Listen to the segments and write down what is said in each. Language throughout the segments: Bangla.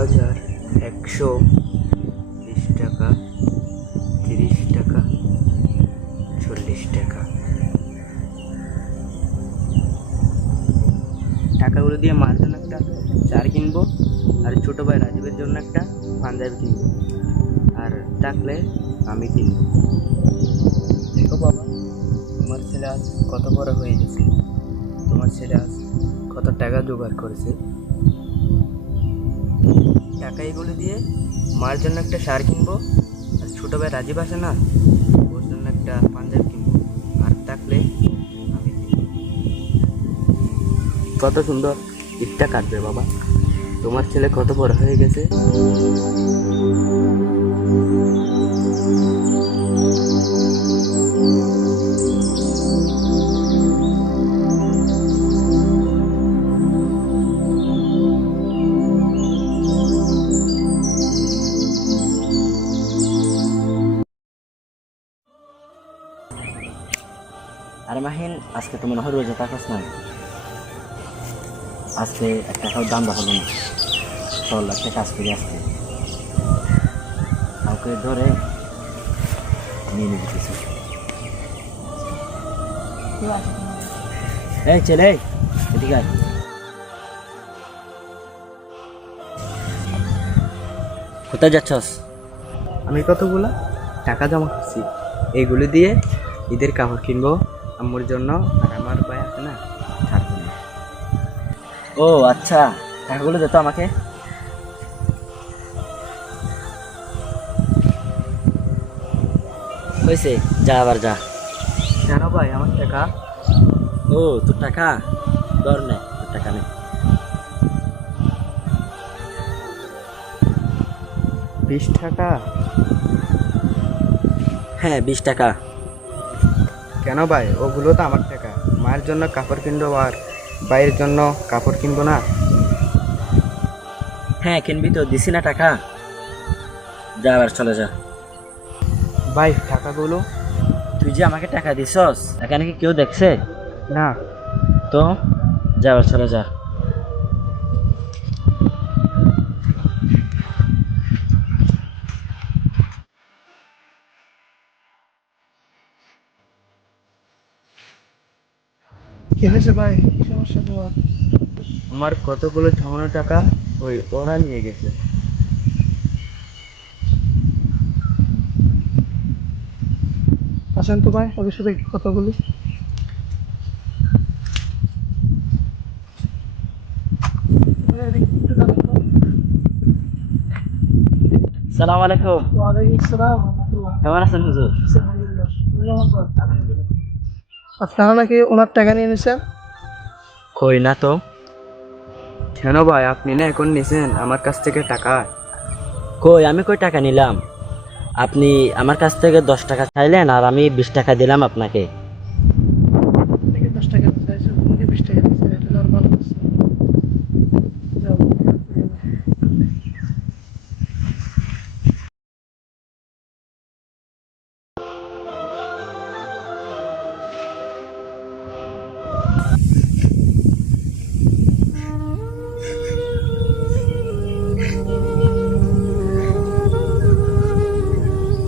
টাকা, 30 টাকা, 40 টাকা। টাকাগুলো দিয়ে মার জন্য একটা চার কিনবো, আর ছোটো ভাই রাজীবের জন্য একটা পাঞ্জাবি কিনবো, আর থাকলে আমি কিনবো। দেখো বাবা, তোমার ছেলে আজ কত বড় হয়ে গেছে, তোমার ছেলে আজ কত টাকা জোগাড় করেছে। টাকা এগুলো দিয়ে মার জন্য একটা শাড়ি কিনবো, আর ছোটো ভাই রাজীব আসে না, ওর জন্য একটা পাঞ্জাবি কিনবো, আর থাকলে আমি কিনবো। কত সুন্দর ঈদটা কাটবে বাবা, তোমার ছেলে কত বড় হয়ে গেছে। আরে মাহিন, আজকে তো মনে হয় রোজা থাকস না, আজকে এক টাকাও দাম হলো না। চল একটা কাজ করে আসতে, কাউকে ধরে নিয়ে নিবি কিছু। এই ছেলে, এদিকে আয়। কোথায় যাচ্ছস? আমি কতগুলো টাকা জমা করছি, এইগুলো দিয়ে ঈদের কাপড় কিনবো আম্মুর জন্য, আর আমার ভাই আছে না, তার জন্য। ও আচ্ছা, টাকাগুলো দে তো আমাকে। হয়েছে, যা আবার যা। কেন ভাই আমার টাকা? ও তোর টাকা, ধর নে তোর টাকা নে। 20 টাকা? হ্যাঁ 20 টাকা। কেন ভাই, ওগুলো তো আমার টাকা, মায়ের জন্য কাপড় কিনবো আর ভাইয়ের জন্য কাপড় কিনবো না? হ্যাঁ কিনবি তো, দিছি না টাকা, যা আবার চলে যা। ভাই টাকাগুলো? তুই যে আমাকে টাকা দিছস, এখানে কি কেউ দেখছে? না। তো যা আবার চলে যা। কি হয়েছে ভাই, কি সমস্যা তোমার? আমার কতগুলো জমানো টাকা ওরা নিয়ে গেছে। আসেন তো ভাই, ওদের সাথে একটু কথা বলি। সালাম আলাইকুম। ওয়ালাইকুম আসসালাম রাহমাতুল্লাহ। কেমন আছেন হুজুর? আপনারা নাকি ওনার টাকা নিয়ে নিছেন? কই না তো। কেন ভাই, আপনি না এখন নিছেন আমার কাছ থেকে টাকা? কই আমি কই টাকা নিলাম? আপনি আমার কাছ থেকে 10 টাকা চাইলেন, আর আমি 20 টাকা দিলাম আপনাকে। থেকে 10 টাকা চাইছেন, উনি 20 টাকা দিচ্ছেন, এটা নর্মাল আছে। যাও।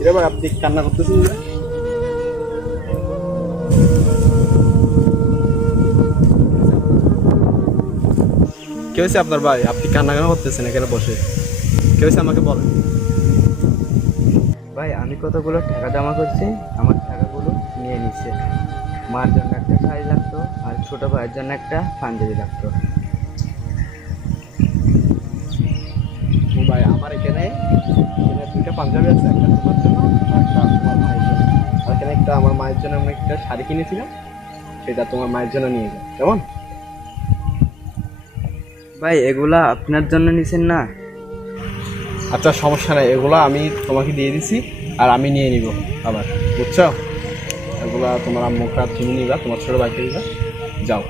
কিরে ভাই, আপনি কান্না করতেছেন না? কে হয়েছে আপনার ভাই? আপনি কান্না কেন করতেছেন এখানে বসে? কে হয়েছে আমাকে বলেন। ভাই আমি কতগুলো টাকা জমা করছি, আমার টাকাগুলো নিয়ে নিচ্ছে। মার জন্য একটা শাড়ি লাগতো, আর ছোট ভাইয়ের জন্য একটা পাঞ্জাবি লাগতো। ও ভাই, আমার এখানে দুইটা পাঞ্জাবি আছে, একটা তোমার জন্য আর একটা তোমার ভাইয়ের জন্য। আর এখানে একটা আমার মায়ের জন্য আমি একটা শাড়ি কিনেছিলাম, সেটা তোমার মায়ের জন্য নিয়ে যাও কেমন? ভাই এগুলা আপনার জন্য নিছেন না? আচ্ছা সমস্যা নেই, এগুলো আমি তোমাকে দিয়ে দিছি, আর আমি নিয়ে নিব আবার, বুঝছো? এগুলা তোমার আম্মুকে তুমি নিবা, তোমার ছোট ভাইকে দিবা, যাও।